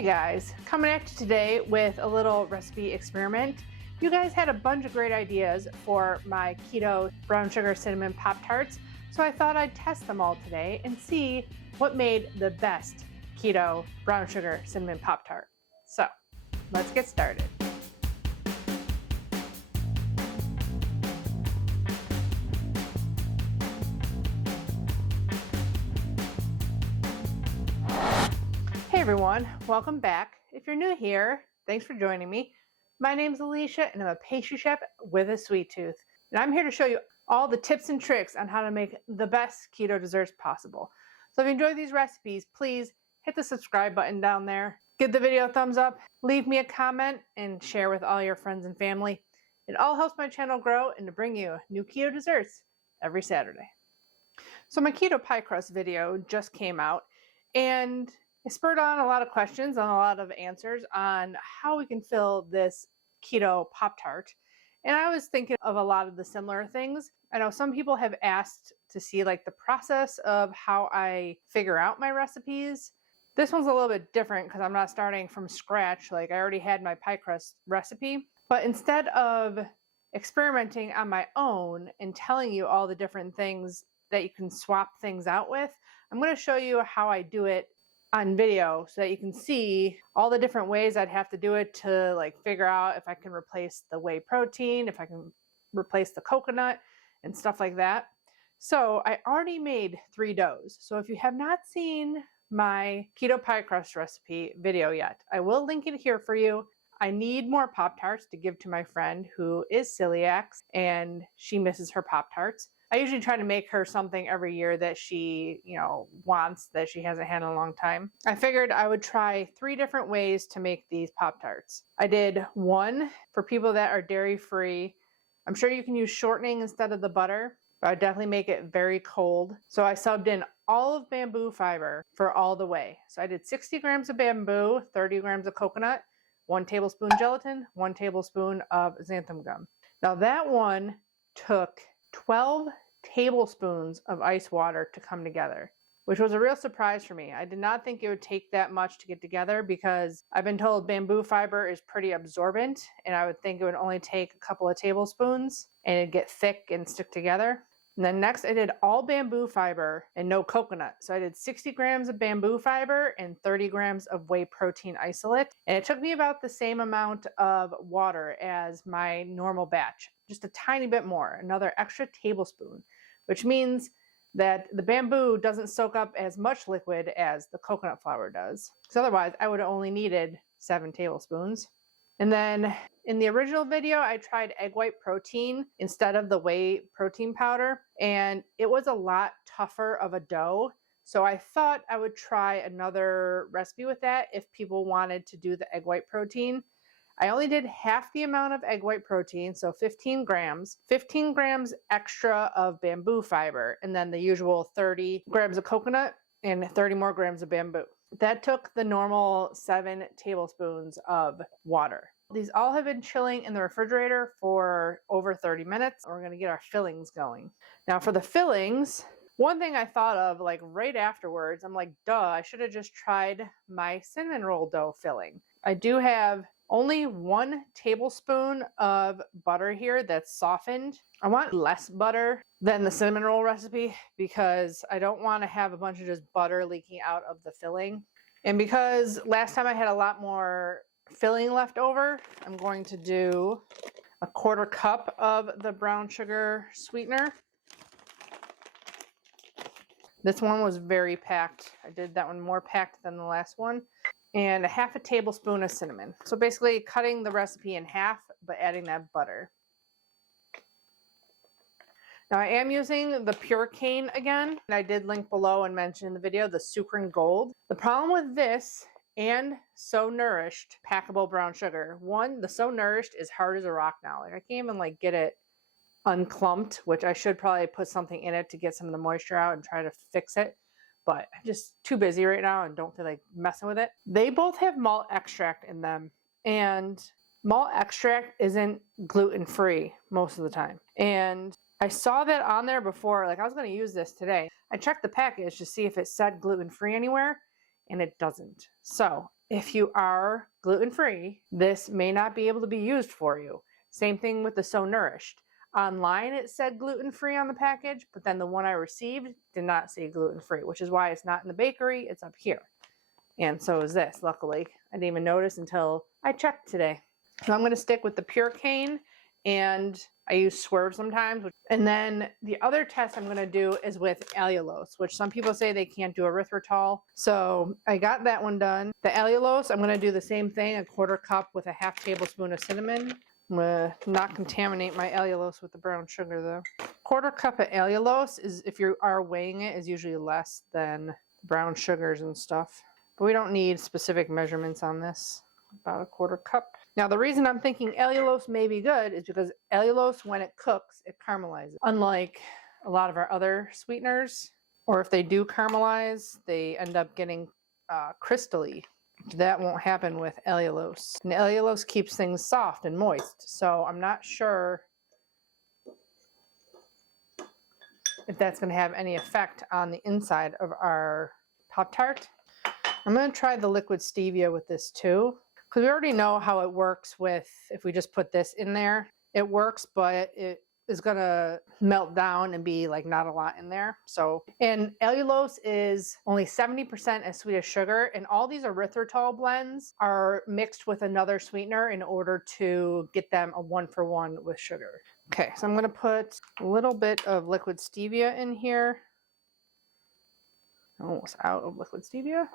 Hey guys, coming at you today with a little recipe experiment. You guys had a bunch of great ideas for my keto brown sugar cinnamon Pop-Tarts, so I thought I'd test them all today and see what made the best keto brown sugar cinnamon Pop-Tart. So, let's get started. Hey everyone, welcome back. If you're new here, thanks for joining me. My name's Alycia and I'm a pastry chef with a sweet tooth. And I'm here to show you all the tips and tricks on how to make the best keto desserts possible. So if you enjoy these recipes, please hit the subscribe button down there. Give the video a thumbs up, leave me a comment, and share with all your friends and family. It all helps my channel grow and to bring you new keto desserts every Saturday. So my keto pie crust video just came out and it spurred on a lot of questions and a lot of answers on how we can fill this keto Pop-Tart. And I was thinking of a lot of the similar things. I know some people have asked to see like the process of how I figure out my recipes. This one's a little bit different because I'm not starting from scratch. Like I already had my pie crust recipe. But instead of experimenting on my own and telling you all the different things that you can swap things out with, I'm going to show you how I do it on video so that you can see all the different ways I'd have to do it to like figure out if I can replace the whey protein, if I can replace the coconut and stuff like that. So I already made 3 doughs. So if you have not seen my keto pie crust recipe video yet, I will link it here for you. I need more Pop-Tarts to give to my friend who is celiac and she misses her Pop-Tarts. I usually try to make her something every year that she, wants that she hasn't had in a long time. I figured I would try 3 different ways to make these Pop-Tarts. I did one for people that are dairy-free. I'm sure you can use shortening instead of the butter, but I definitely make it very cold. So I subbed in all of bamboo fiber for all the whey. So I did 60 grams of bamboo, 30 grams of coconut, 1 tablespoon gelatin, 1 tablespoon of xanthan gum. Now that one took 12 tablespoons of ice water to come together, which was a real surprise for me. I did not think it would take that much to get together because I've been told bamboo fiber is pretty absorbent and I would think it would only take a couple of tablespoons and it'd get thick and stick together. And then next I did all bamboo fiber and no coconut. So I did 60 grams of bamboo fiber and 30 grams of whey protein isolate. And it took me about the same amount of water as my normal batch, just a tiny bit more, another extra tablespoon, which means that the bamboo doesn't soak up as much liquid as the coconut flour does. So otherwise I would have only needed 7 tablespoons. And then in the original video, I tried egg white protein instead of the whey protein powder, and it was a lot tougher of a dough. So I thought I would try another recipe with that if people wanted to do the egg white protein. I only did half the amount of egg white protein, so 15 grams extra of bamboo fiber, and then the usual 30 grams of coconut and 30 more grams of bamboo. That took the normal 7 tablespoons of water. These all have been chilling in the refrigerator for over 30 minutes. We're going to get our fillings going. Now for the fillings, one thing I thought of like right afterwards, I'm like, duh, I should have just tried my cinnamon roll dough filling. I do have only 1 tablespoon of butter here that's softened. I want less butter than the cinnamon roll recipe because I don't want to have a bunch of just butter leaking out of the filling. And because last time I had a lot more filling left over, I'm going to do a 1/4 cup of the brown sugar sweetener. This one was very packed. I did that one more packed than the last one. And 1/2 tablespoon of cinnamon. So basically cutting the recipe in half, but adding that butter. Now I am using the pure cane again, and I did link below and mention in the video the Sucrin Gold. The problem with this and So Nourished packable brown sugar, one, the So Nourished is hard as a rock now. Like I can't even like get it unclumped, which I should probably put something in it to get some of the moisture out and try to fix it. But I'm just too busy right now and don't feel like messing with it. They both have malt extract in them, and malt extract isn't gluten-free most of the time. And I saw that on there before, like I was going to use this today. I checked the package to see if it said gluten-free anywhere, and it doesn't. So if you are gluten-free, this may not be able to be used for you. Same thing with the So Nourished. Online it said gluten-free on the package, but then the one I received did not say gluten-free, which is why it's not in the bakery, it's up here. And so is this, luckily. I didn't even notice until I checked today. So I'm going to stick with the pure cane, and I use Swerve sometimes. And then the other test I'm going to do is with Allulose, which some people say they can't do erythritol. So I got that one done. The Allulose, I'm going to do the same thing, a 1/4 cup with a 1/2 tablespoon of cinnamon. I'm going to not contaminate my Allulose with the brown sugar though. 1/4 cup of Allulose is, if you are weighing it, is usually less than brown sugars and stuff. But we don't need specific measurements on this. About a 1/4 cup. Now the reason I'm thinking Allulose may be good is because Allulose, when it cooks, it caramelizes. Unlike a lot of our other sweeteners, or if they do caramelize, they end up getting crystally. That won't happen with Allulose. And Allulose keeps things soft and moist, so I'm not sure if that's going to have any effect on the inside of our Pop-Tart. I'm going to try the liquid stevia with this too, because we already know how it works with, if we just put this in there, it works, but it is going to melt down and be like not a lot in there. So, and Allulose is only 70% as sweet as sugar, and all these erythritol blends are mixed with another sweetener in order to get them a 1-for-1 with sugar. Okay, so I'm going to put a little bit of liquid stevia in here. Almost out of liquid stevia.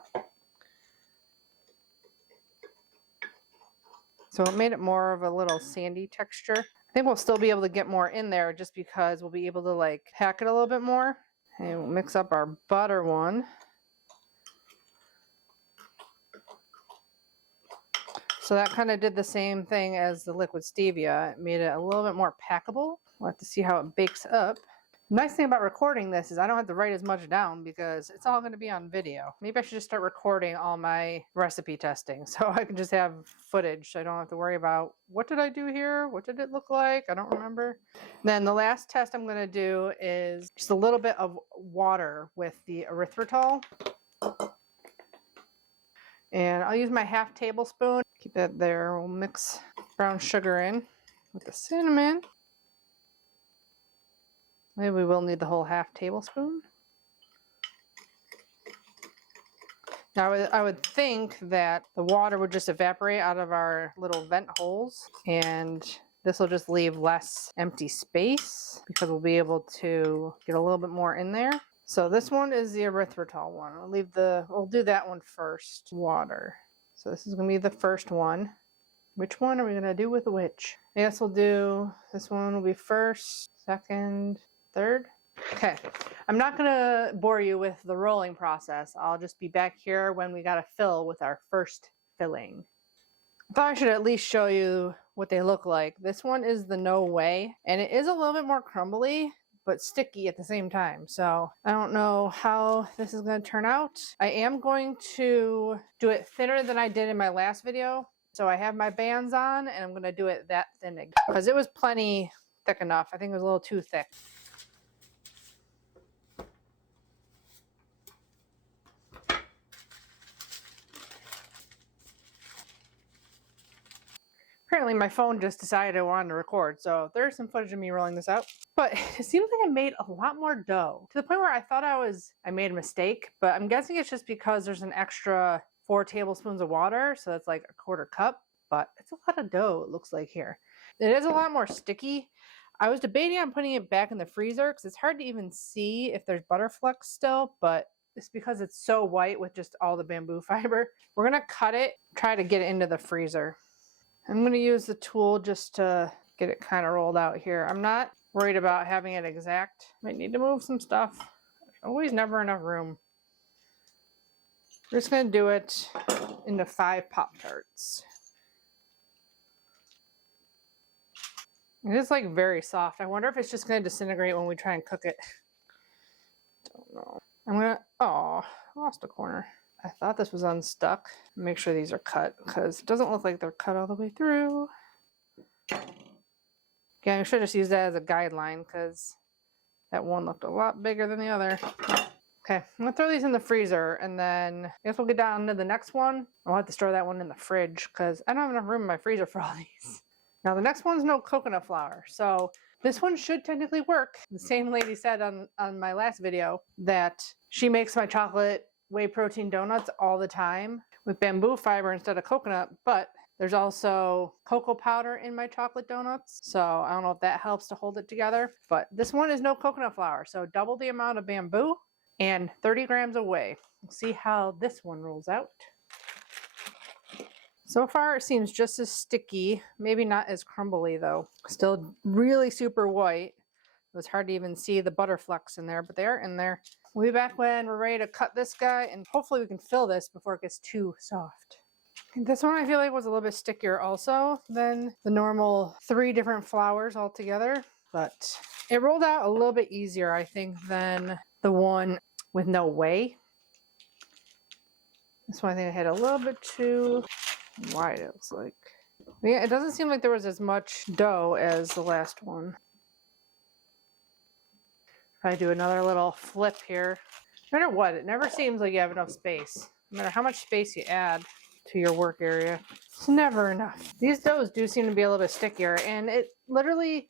So it made it more of a little sandy texture. I think we'll still be able to get more in there just because we'll be able to like pack it a little bit more. And we'll mix up our butter one. So that kind of did the same thing as the liquid stevia. It made it a little bit more packable. We'll have to see how it bakes up. The nice thing about recording this is I don't have to write as much down because it's all going to be on video. Maybe I should just start recording all my recipe testing so I can just have footage so I don't have to worry about what did I do here? What did it look like? I don't remember. Then the last test I'm going to do is just a little bit of water with the erythritol. And I'll use my 1/2 tablespoon. Keep that there. We'll mix brown sugar in with the cinnamon. Maybe we will need the whole 1/2 tablespoon. Now I would think that the water would just evaporate out of our little vent holes, and this will just leave less empty space because we'll be able to get a little bit more in there. So this one is the erythritol one. We'll do that one first. Water. So this is going to be the first one. Which one are we going to do with which? I guess we'll do, this one will be first, second, third. Okay, I'm not going to bore you with the rolling process. I'll just be back here when we got to fill with our first filling. I thought I should at least show you what they look like. This one is the No Whey, and it is a little bit more crumbly, but sticky at the same time. So I don't know how this is going to turn out. I am going to do it thinner than I did in my last video. So I have my bands on, and I'm going to do it that thin again, because it was plenty thick enough. I think it was a little too thick. Apparently my phone just decided I wanted to record, so there's some footage of me rolling this out. But it seems like I made a lot more dough, to the point where I thought I made a mistake, but I'm guessing it's just because there's an extra 4 tablespoons of water, so that's like a 1/4 cup, but it's a lot of dough, it looks like here. It is a lot more sticky. I was debating on putting it back in the freezer because it's hard to even see if there's butter flakes still, but it's because it's so white with just all the bamboo fiber. We're going to cut it, try to get it into the freezer. I'm going to use the tool just to get it kind of rolled out here. I'm not worried about having it exact. Might need to move some stuff. There's always never enough room. We're just going to do it into 5 Pop-Tarts. It is like very soft. I wonder if it's just going to disintegrate when we try and cook it. Don't know. Oh, I lost a corner. I thought this was unstuck. Make sure these are cut because it doesn't look like they're cut all the way through. Again, I should just use that as a guideline because that one looked a lot bigger than the other. Okay, I'm gonna throw these in the freezer, and then I guess we'll get down to the next one. I'll have to store that one in the fridge because I don't have enough room in my freezer for all these. Now the next one's no coconut flour, so this one should technically work. The same lady said on my last video that she makes my chocolate whey protein donuts all the time with bamboo fiber instead of coconut, but there's also cocoa powder in my chocolate donuts, so I don't know if that helps to hold it together. But this one is no coconut flour, so double the amount of bamboo and 30 grams of whey. We'll see how this one rolls out. So far it seems just as sticky, maybe not as crumbly though. Still really super white. It was hard to even see the butter flecks in there, but they are in there. We'll be back when we're ready to cut this guy, and hopefully we can fill this before it gets too soft. This one I feel like was a little bit stickier also than the normal 3 different flours all together, but it rolled out a little bit easier I think than the one with no whey. This one I think I had a little bit too wide, it looks like. Yeah, it doesn't seem like there was as much dough as the last one. If I do another little flip here, no matter what, it never seems like you have enough space. No matter how much space you add to your work area, it's never enough. These doughs do seem to be a little bit stickier, and it literally,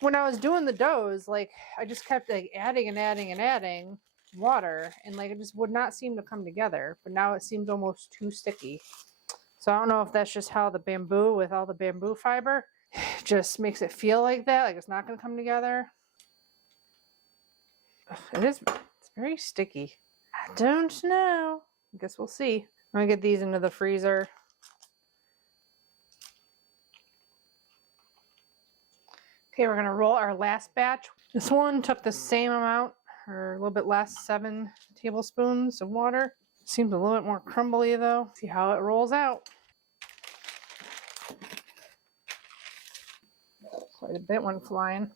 when I was doing the doughs, like I just kept like adding and adding and adding water, and like it just would not seem to come together, but now it seems almost too sticky. So I don't know if that's just how the bamboo with all the bamboo fiber just makes it feel like that, like it's not going to come together. It's very sticky. I don't know. I guess we'll see. I'm going to get these into the freezer. Okay, we're going to roll our last batch. This one took the same amount, or a little bit less, 7 tablespoons of water. Seems a little bit more crumbly though. See how it rolls out. Quite a bit went flying.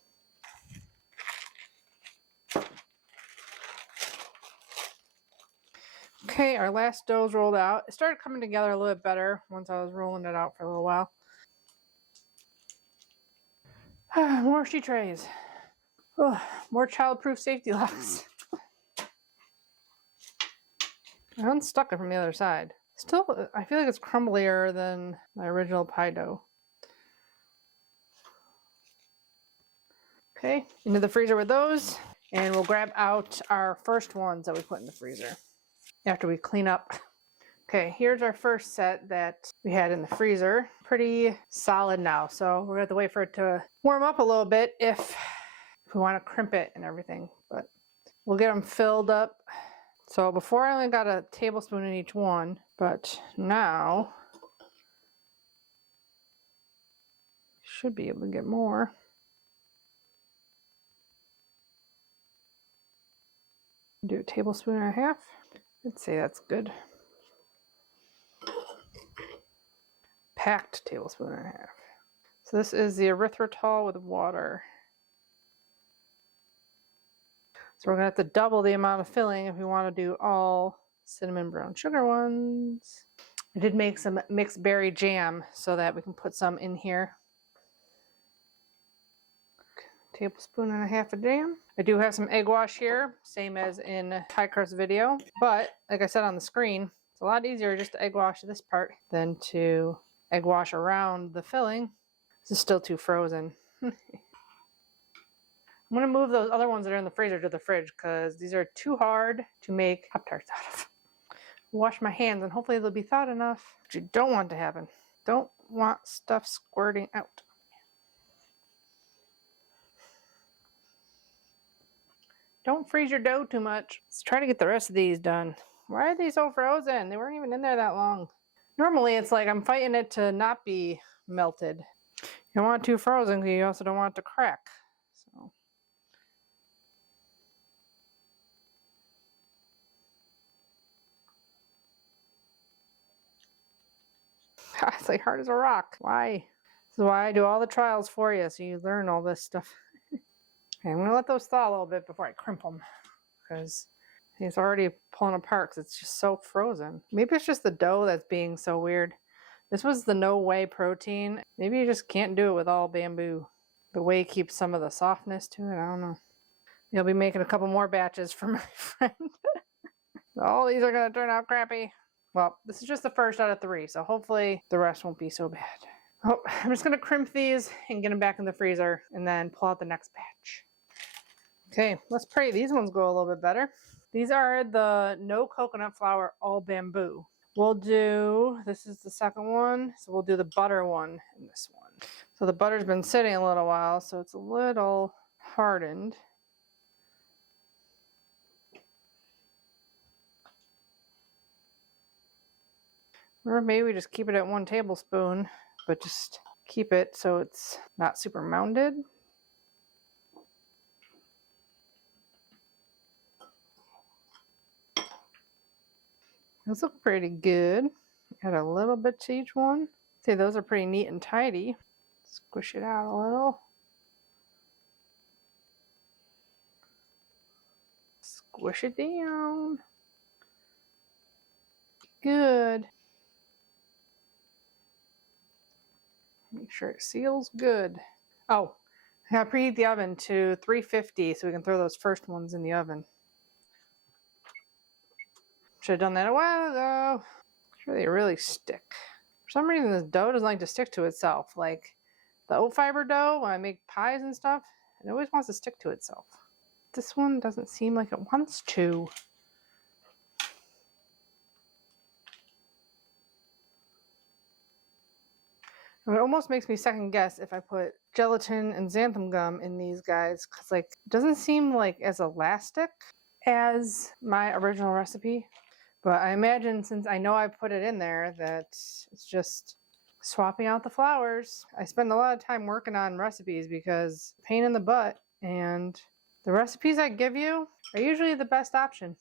Okay, our last dough's rolled out. It started coming together a little bit better once I was rolling it out for a little while. More sheet trays. Oh, more childproof safety locks. I unstuck it from the other side. Still, I feel like it's crumblier than my original pie dough. Okay, into the freezer with those, and we'll grab out our first ones that we put in the freezer after we clean up. Okay, here's our first set that we had in the freezer. Pretty solid now, so we're gonna have to wait for it to warm up a little bit if we want to crimp it and everything, but we'll get them filled up. So before I only got a tablespoon in each one, but now should be able to get more. Do a tablespoon and a half. Let's say that's good. Packed tablespoon and a half. So this is the erythritol with water. So we're gonna have to double the amount of filling if we want to do all cinnamon brown sugar ones. I did make some mixed berry jam so that we can put some in here. Tablespoon and a half of jam. I do have some egg wash here, same as in pie crust video, but like I said on the screen, it's a lot easier just to egg wash this part than to egg wash around the filling. This is still too frozen. I'm going to move those other ones that are in the freezer to the fridge because these are too hard to make Pop-Tarts out of. Wash my hands and hopefully they'll be thawed enough. But you don't want to happen. Don't want stuff squirting out. Don't freeze your dough too much. Let's try to get the rest of these done. Why are they so frozen? They weren't even in there that long. Normally it's like I'm fighting it to not be melted. You don't want it too frozen because you also don't want it to crack. So. It's like hard as a rock. Why? This is why I do all the trials for you, so you learn all this stuff. Okay, I'm going to let those thaw a little bit before I crimp them, because it's already pulling apart because it's just so frozen. Maybe it's just the dough that's being so weird. This was the no whey protein. Maybe you just can't do it with all bamboo. The whey keeps some of the softness to it. I don't know. You'll be making a couple more batches for my friend. All these are gonna turn out crappy. Well, this is just the first out of 3, so hopefully the rest won't be so bad. Oh, I'm just gonna crimp these and get them back in the freezer and then pull out the next batch. Okay, let's pray these ones go a little bit better. These are the no coconut flour, all bamboo. We'll do, this is the second one, so we'll do the butter one in this one. So the butter's been sitting a little while, so it's a little hardened. Or maybe we just keep it at 1 tablespoon, but just keep it so it's not super mounded. Those look pretty good. Add a little bit to each one. See, those are pretty neat and tidy. Squish it out a little. Squish it down. Good. Make sure it seals good. Oh, I gotta preheat the oven to 350 so we can throw those first ones in the oven. Should have done that a while ago. Sure, they really stick. For some reason, this dough doesn't like to stick to itself. Like the oat fiber dough, when I make pies and stuff, it always wants to stick to itself. This one doesn't seem like it wants to. It almost makes me second guess if I put gelatin and xanthan gum in these guys, because like it doesn't seem like as elastic as my original recipe. But I imagine since I know I put it in there that it's just swapping out the flours. I spend a lot of time working on recipes because pain in the butt, and the recipes I give you are usually the best option.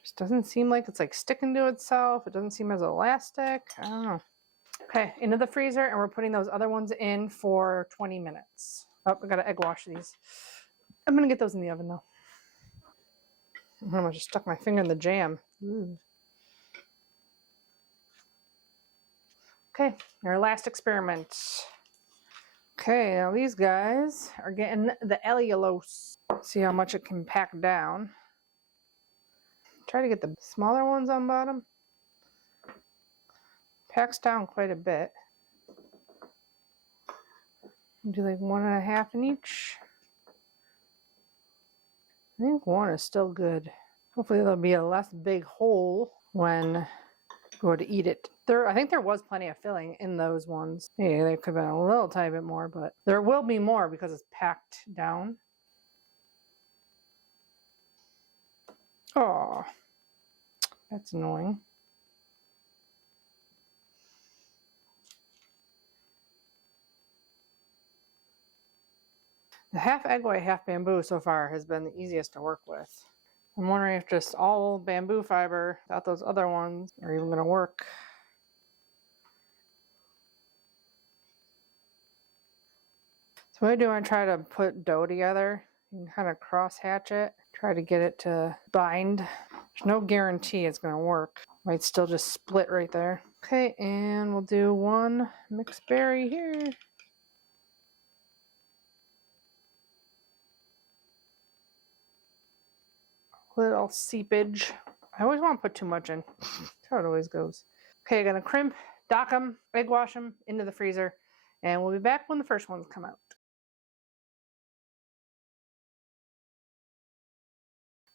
Just doesn't seem like it's like sticking to itself. It doesn't seem as elastic. I don't know. Okay, into the freezer, and we're putting those other ones in for 20 minutes. Oh, I gotta egg wash these. I'm gonna get those in the oven though. I just stuck my finger in the jam. Ooh. Okay, our last experiment. Okay, now these guys are getting the Allulose. See how much it can pack down. Try to get the smaller ones on bottom. Packs down quite a bit. Do like 1.5 in each. I think 1 is still good. Hopefully there'll be a less big hole when I go to eat it. I think there was plenty of filling in those ones. Maybe there could have been a little tiny bit more, but there will be more because it's packed down. Oh, that's annoying. The half egg white, half bamboo so far has been the easiest to work with. I'm wondering if just all bamboo fiber without those other ones are even going to work. So what I do, I try to put dough together and kind of cross hatch it. Try to get it to bind. There's no guarantee it's going to work. Might still just split right there. Okay, and we'll do 1 mixed berry here. Little seepage. I always want to put too much in. That's how it always goes. Okay, I'm going to crimp, dock them, egg wash them into the freezer, and we'll be back when the first ones come out.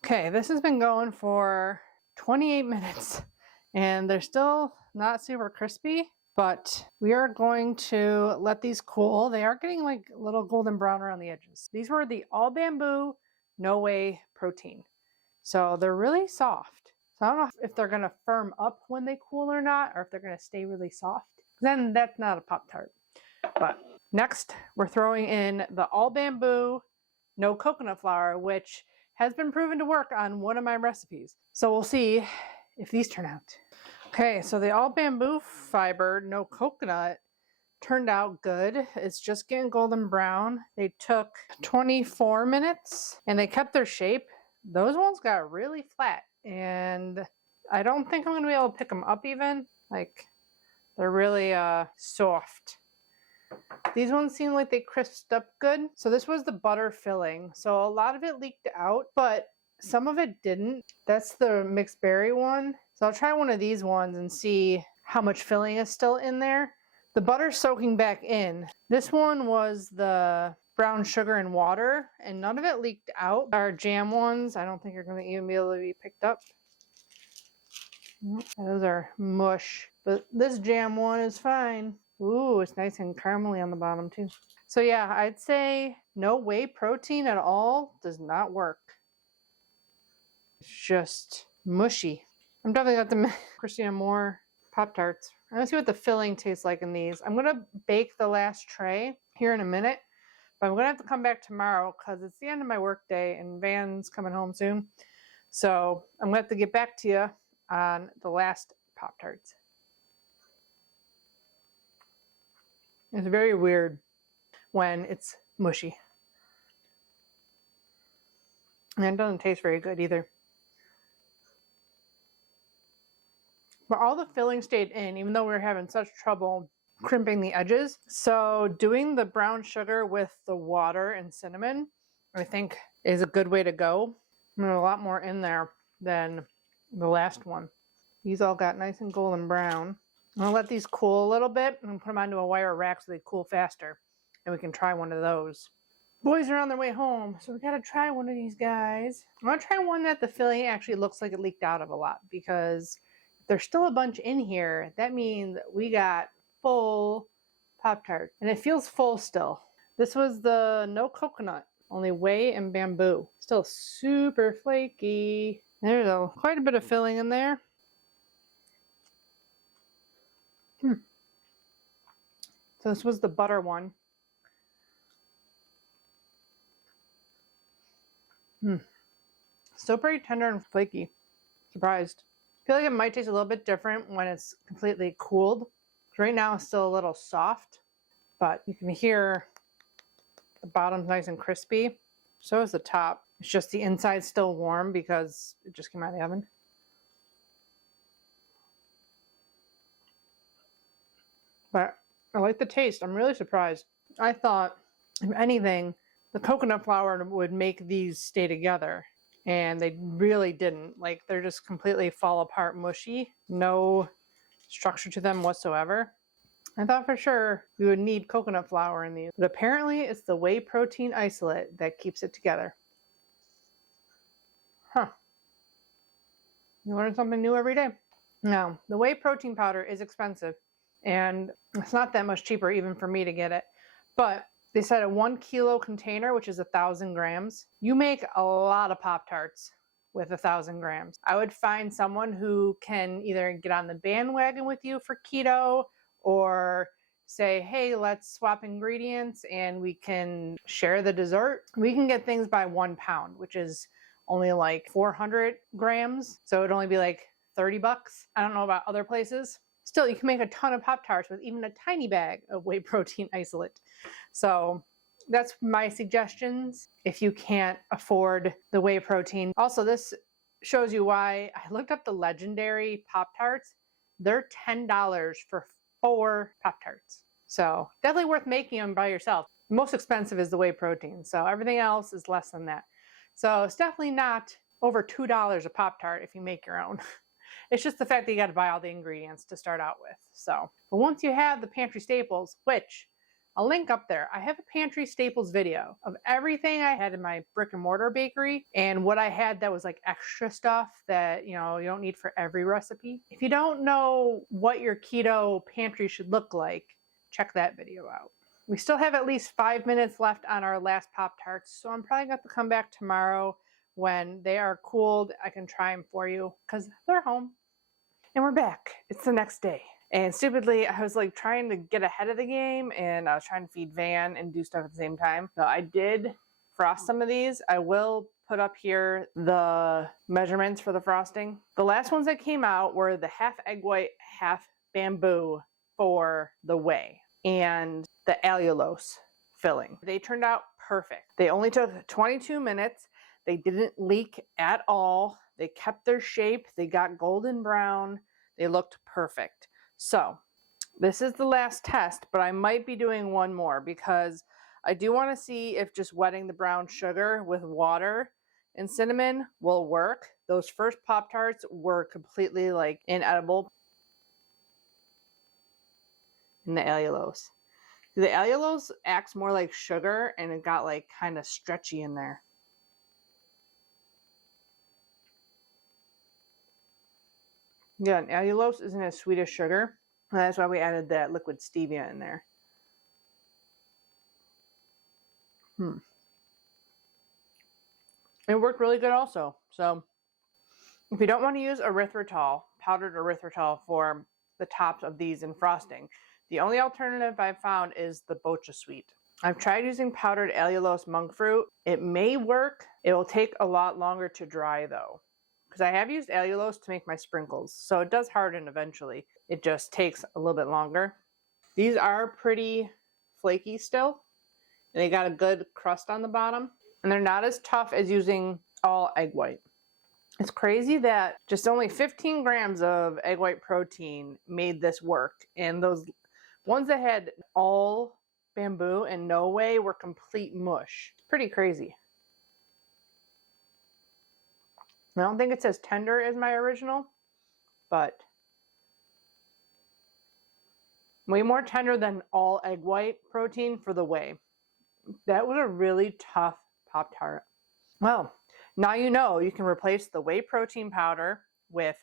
Okay, this has been going for 28 minutes, and they're still not super crispy, but we are going to let these cool. They are getting like a little golden brown around the edges. These were the all bamboo, no whey protein. So they're really soft. So I don't know if they're going to firm up when they cool or not, or if they're going to stay really soft. Then that's not a Pop-Tart. But next, we're throwing in the all bamboo, no coconut flour, which has been proven to work on one of my recipes. So we'll see if these turn out. Okay, so the all bamboo fiber, no coconut, turned out good. It's just getting golden brown. They took 24 minutes and they kept their shape. Those ones got really flat, and I don't think I'm going to be able to pick them up even. Like, they're really soft. These ones seem like they crisped up good. So this was the butter filling. So a lot of it leaked out, but some of it didn't. That's the mixed berry one. So I'll try one of these ones and see how much filling is still in there. The butter's soaking back in. This one was the brown sugar and water, and none of it leaked out. Our jam ones, I don't think are going to even be able to be picked up. Those are mush, but this jam one is fine. Ooh, it's nice and caramely on the bottom too. So yeah, I'd say no whey protein at all does not work. It's just mushy. I'm definitely got the Christina more Pop-Tarts. I'm gonna see what the filling tastes like in these. I'm gonna bake the last tray here in a minute, but I'm gonna have to come back tomorrow because it's the end of my work day and Van's coming home soon. So I'm gonna have to get back to you on the last Pop-Tarts. It's very weird when it's mushy. And it doesn't taste very good either. But all the filling stayed in, even though we were having such trouble crimping the edges. So doing the brown sugar with the water and cinnamon, I think is a good way to go. There's a lot more in there than the last one. These all got nice and golden brown. I'm gonna let these cool a little bit and put them onto a wire rack so they cool faster. And we can try one of those. Boys are on their way home, so we gotta try one of these guys. I'm gonna try one that the filling actually looks like it leaked out of a lot, because if there's still a bunch in here, that means we got full Pop-Tart. And it feels full still. This was the no coconut, only whey and bamboo. Still super flaky. There's quite a bit of filling in there. So this was the butter one. Still pretty tender and flaky. Surprised. I feel like it might taste a little bit different when it's completely cooled. Right now it's still a little soft, but you can hear the bottom's nice and crispy. So is the top. It's just the inside's still warm because it just came out of the oven. But I like the taste. I'm really surprised. I thought, if anything, the coconut flour would make these stay together. And they really didn't. Like, they're just completely fall apart mushy. No structure to them whatsoever. I thought for sure we would need coconut flour in these. But apparently it's the whey protein isolate that keeps it together. Huh. You learn something new every day. Now, the whey protein powder is expensive. And it's not that much cheaper even for me to get it. But they said a 1 kilo container, which is 1,000 grams. You make a lot of Pop-Tarts with 1,000 grams. I would find someone who can either get on the bandwagon with you for keto, or say, hey, let's swap ingredients and we can share the dessert. We can get things by 1 pound, which is only like 400 grams. So it'd only be like 30 bucks. I don't know about other places. Still, you can make a ton of Pop-Tarts with even a tiny bag of whey protein isolate. So that's my suggestions if you can't afford the whey protein. Also, this shows you why I looked up the legendary Pop-Tarts. They're $10 for 4 Pop-Tarts. So definitely worth making them by yourself. The most expensive is the whey protein. So everything else is less than that. So it's definitely not over $2 a Pop-Tart if you make your own. It's just the fact that you got to buy all the ingredients to start out with. So, but once you have the pantry staples, which I'll link up there, I have a pantry staples video of everything I had in my brick and mortar bakery and what I had that was like extra stuff that, you know, you don't need for every recipe. If you don't know what your keto pantry should look like, check that video out. We still have at least 5 minutes left on our last Pop-Tarts, so I'm probably going to come back tomorrow. When they are cooled, I can try them for you because they're home. And we're back. It's the next day. And stupidly, I was like trying to get ahead of the game and I was trying to feed Van and do stuff at the same time. So I did frost some of these. I will put up here the measurements for the frosting. The last ones that came out were the half egg white, half bamboo for the whey and the allulose filling. They turned out perfect. They only took 22 minutes. They didn't leak at all. They kept their shape. They got golden brown. They looked perfect. So This is the last test, but I might be doing one more because I do want to see if just wetting the brown sugar with water and cinnamon will work. Those first Pop-Tarts were completely like inedible. And the allulose. The allulose acts more like sugar and it got like kind of stretchy in there. Yeah, and allulose isn't as sweet as sugar. And that's why we added that liquid stevia in there. It worked really good also. So if you don't want to use erythritol, powdered erythritol for the tops of these in frosting, the only alternative I've found is the bocha sweet. I've tried using powdered allulose monk fruit. It may work. It will take a lot longer to dry though, because I have used allulose to make my sprinkles. So it does harden eventually. It just takes a little bit longer. These are pretty flaky still. And they got a good crust on the bottom. And they're not as tough as using all egg white. It's crazy that just only 15 grams of egg white protein made this work. And those ones that had all bamboo and no whey were complete mush. It's pretty crazy. I don't think it's as tender as my original, but way more tender than all egg white protein for the whey. That was a really tough Pop-Tart. Well, now you know you can replace the whey protein powder with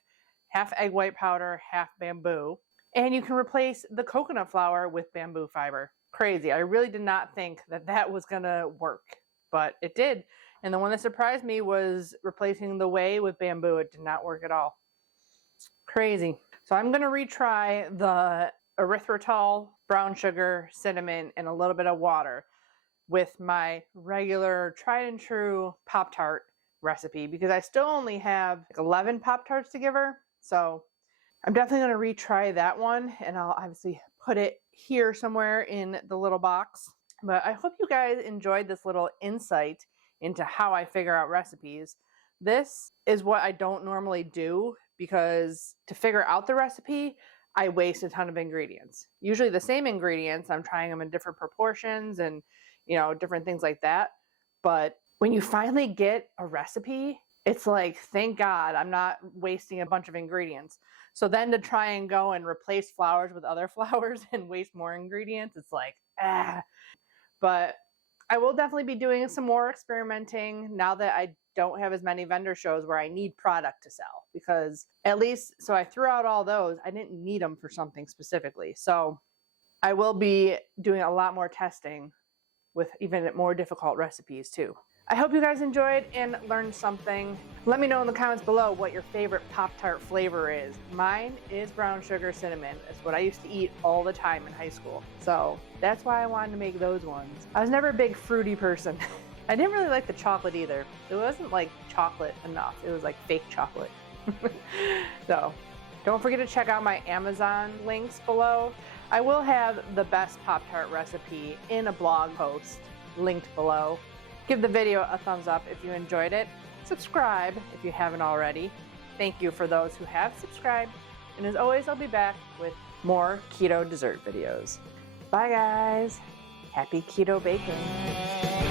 half egg white powder, half bamboo, and you can replace the coconut flour with bamboo fiber. Crazy. I really did not think that that was going to work, but it did. And the one that surprised me was replacing the whey with bamboo. It did not work at all. Crazy. So I'm going to retry the erythritol, brown sugar, cinnamon, and a little bit of water with my regular tried and true Pop-Tart recipe because I still only have like 11 Pop-Tarts to give her. So I'm definitely going to retry that one, and I'll obviously put it here somewhere in the little box. But I hope you guys enjoyed this little insight into how I figure out recipes. This is what I don't normally do because to figure out the recipe, I waste a ton of ingredients. Usually the same ingredients, I'm trying them in different proportions and different things like that. But when you finally get a recipe, it's like, thank God I'm not wasting a bunch of ingredients. So then to try and go and replace flours with other flours and waste more ingredients, it's like, But I will definitely be doing some more experimenting now that I don't have as many vendor shows where I need product to sell, because at least, so I threw out all those, I didn't need them for something specifically. So I will be doing a lot more testing with even more difficult recipes too. I hope you guys enjoyed and learned something. Let me know in the comments below what your favorite Pop-Tart flavor is. Mine is brown sugar cinnamon. It's what I used to eat all the time in high school. So that's why I wanted to make those ones. I was never a big fruity person. I didn't really like the chocolate either. It wasn't like chocolate enough. It was like fake chocolate. So don't forget to check out my Amazon links below. I will have the best Pop-Tart recipe in a blog post linked below. Give the video a thumbs up if you enjoyed it. Subscribe if you haven't already. Thank you for those who have subscribed. And as always, I'll be back with more keto dessert videos. Bye guys. Happy keto baking.